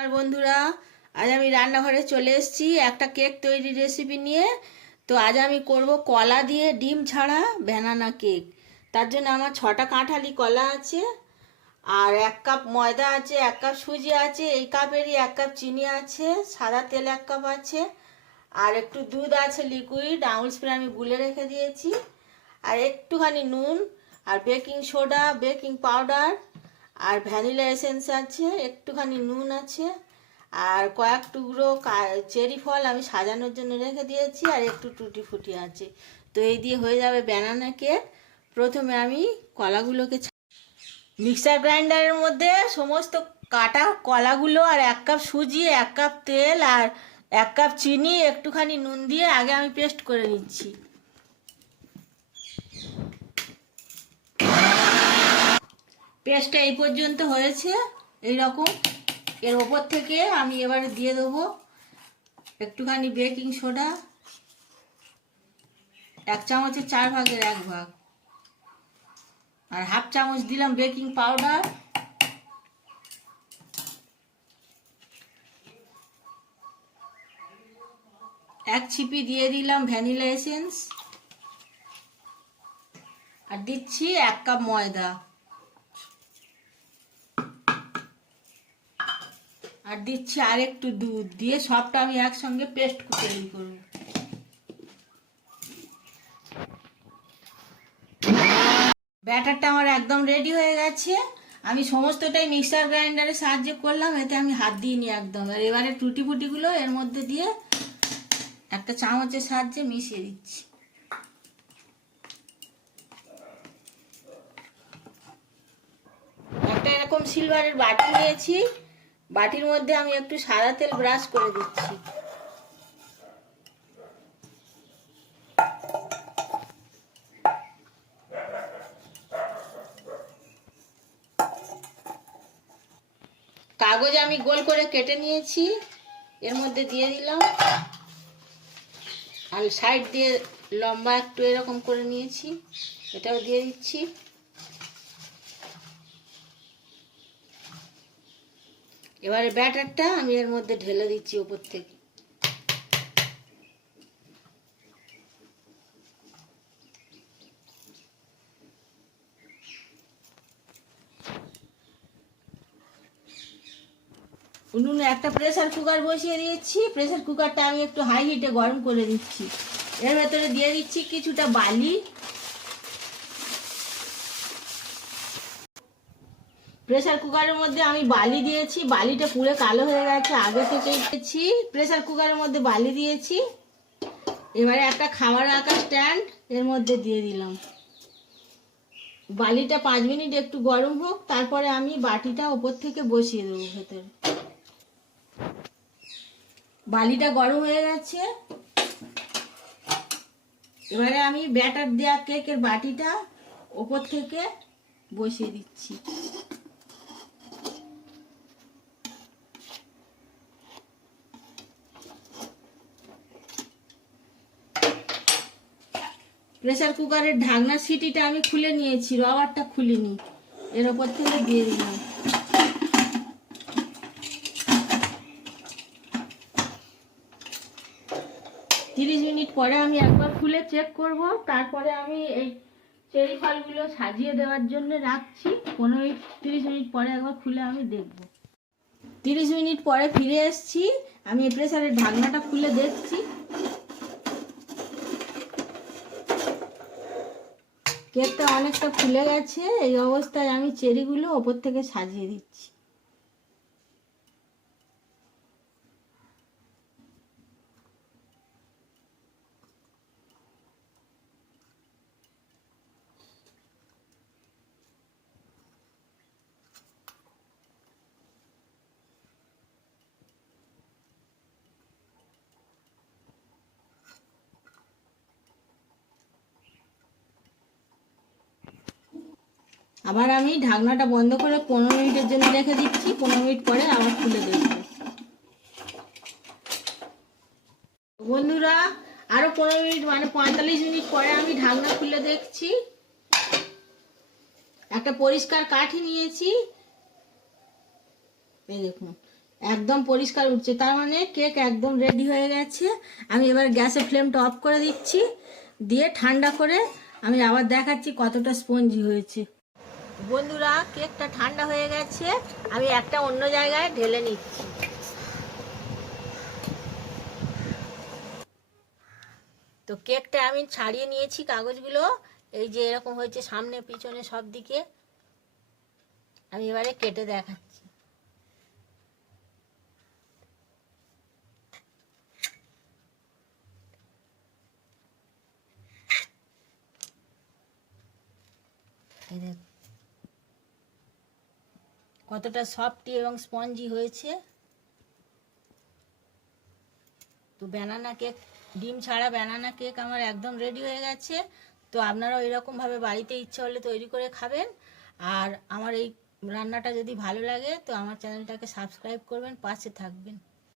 আর বন্ধুরা, আজ আমি রান্নাঘরে চলে এসেছি একটা কেক তৈরির রেসিপি নিয়ে। তো আজ আমি করব কলা দিয়ে ডিম ছাড়া ব্যানানা কেক। তার জন্য আমার 6টা কাঁঠালি কলা আছে, আর 1 কাপ ময়দা আছে, 1 কাপ সুজি আছে, এই কাপেরই 1 কাপ চিনি আছে, সাদা তেল 1 কাপ আছে, আর একটু দুধ আছে লিকুইড, আঙুল স্প্রে আমি গুলে রেখে দিয়েছি, আর একটুখানি নুন, আর বেকিং সোডা, বেকিং পাউডার, আর ভ্যানিলা এসেন্স আছে, একটুখানি নুন আছে, আর কয়েক টুকরো চেরি ফল আমি সাজানোর জন্য রেখে দিয়েছি, আর একটু টুটি ফুটি আছে। তো এই দিয়ে হয়ে যাবে ব্যানানা কেক। প্রথমে আমি কলাগুলোকে মিক্সার গ্রাইন্ডারের মধ্যে সমস্ত কাটা কলাগুলো আর 1 কাপ সুজি, 1 কাপ তেল, আর 1 কাপ চিনি, একটুখানি নুন দিয়ে আগে আমি পেস্ট করে নিচ্ছি। পেস্টটা এই পর্যন্ত হয়েছে এইরকম। এর ওপর থেকে আমি এবারে দিয়ে দেবো একটুখানি বেকিং সোডা, 1 চামচের 4 ভাগের 1 ভাগ, আর হাফ চামচ দিলাম বেকিং পাউডার, এক ছিপি দিয়ে দিলাম ভ্যানিলা এসেন্স, আর দিচ্ছি 1 কাপ ময়দা, আর দিচ্ছি আর একটু দুধ দিয়ে সবটা আমি একসঙ্গে পেস্ট তৈরি করব। ব্যাটারটা আমার একদম রেডি হয়ে গেছে। আমি সমস্তটাই মিক্সার গ্রাইন্ডারের সাহায্যে করলাম, এতে আমি হাত দিইনি একদম। আর এবারে টুটি ফুটিগুলো এর মধ্যে দিয়ে একটা চামচের সাহায্যে মিশিয়ে দিচ্ছি। একটা এরকম সিলভারের বাটি নিয়েছি, বাটির মধ্যে আমি একটু সাদা তেল ব্রাশ করে দিচ্ছি। কাগজ আমি গোল করে কেটে নিয়েছি, এর মধ্যে দিয়ে দিলাম, আর সাইড দিয়ে লম্বা একটু এরকম করে নিয়েছি, এটাও দিয়ে দিচ্ছি। এবারে ব্যাটারটা আমি এর মধ্যে ঢেলে দিচ্ছি উপর থেকে। উনুনে একটা প্রেসার কুকার বসিয়ে দিয়েছি, প্রেসার কুকারটা আমি একটু হাই হিটে গরম করে দিচ্ছি। এর ভেতরে দিয়ে দিচ্ছি কিছুটা বালি। প্রেসার কুকারের মধ্যে আমি বালি দিয়েছি, বালিটা পুরো কালো হয়ে গেছে, আগে থেকেই দিয়েছি। প্রেসার কুকারের মধ্যে বালি দিয়েছি। এবারে একটা খাবার রাখার স্ট্যান্ড এর মধ্যে দিয়ে দিলাম। বালিটা 5 মিনিট একটু গরম হোক, তারপরে আমি বাটিটা ওপর থেকে বসিয়ে দেবো ভেতরে। বালিটা গরম হয়ে গেছে, এবারে আমি ব্যাটার দেওয়া কেকের বাটিটা ওপর থেকে বসিয়ে দিচ্ছি। প্রেসার কুকারের ঢাকনার সিটিটা আমি খুলে নিয়েছি, রবারটা খুলিনি, এর ওপর থেকে দিয়ে দিলাম। তিরিশ মিনিট পরে আমি একবার খুলে চেক করব, তারপরে আমি এই চেরি ফলগুলো সাজিয়ে দেওয়ার জন্য রাখছি। 30 মিনিট পরে একবার খুলে আমি দেখব। 30 মিনিট পরে ফিরে এসেছি, আমি প্রেসারের ঢাকনাটা খুলে দেখছি। কেকটা অনেকটা ফুলে গেছে। এই অবস্থায় আমি চেরিগুলো ওপর থেকে সাজিয়ে দিচ্ছি। আবার আমি ঢাকনাটা বন্ধ করে 15 মিনিটের জন্য রেখে দিচ্ছি। 15 মিনিট পরে আবার খুলে দেখব। বন্ধুরা, আরো 15 মিনিট মানে 45 মিনিট পরে আমি ঢাকনা খুলে দেখছি। একটা পরিষ্কার কাঠি নিয়েছি, এই দেখুন, একদম পরিষ্কার উঠছে, তার মানে কেক একদম রেডি হয়ে গেছে। আমি এবার গ্যাসের ফ্লেমটা অফ করে দিচ্ছি, দিয়ে ঠান্ডা করে আমি আবার দেখাচ্ছি কতটা স্পঞ্জি হয়েছে। বন্ধুরা, কেকটা ঠান্ডা হয়ে গেছে, আমি একটা অন্য জায়গায় ঢেলে নিচ্ছি। তো কেকটা আমি ছাড়িয়ে নিয়েছি কাগজগুলো, এই যে এরকম হয়েছে সামনে পিছনে সব দিকে। আমি এবারে কেটে দেখাচ্ছি। এই দেখ কতটা সফট এবং স্পঞ্জি হয়েছে। তো ব্যানানা কেক, ডিম ছাড়া ব্যানানা কেক আমার একদম রেডি হয়ে গেছে। তো আপনারাও এরকমভাবে বাড়িতে ইচ্ছে হলে তৈরি করে খাবেন। আর আমার এই রান্নাটা যদি ভালো লাগে তো আমার চ্যানেলটাকে সাবস্ক্রাইব করবেন, পাশে থাকবেন।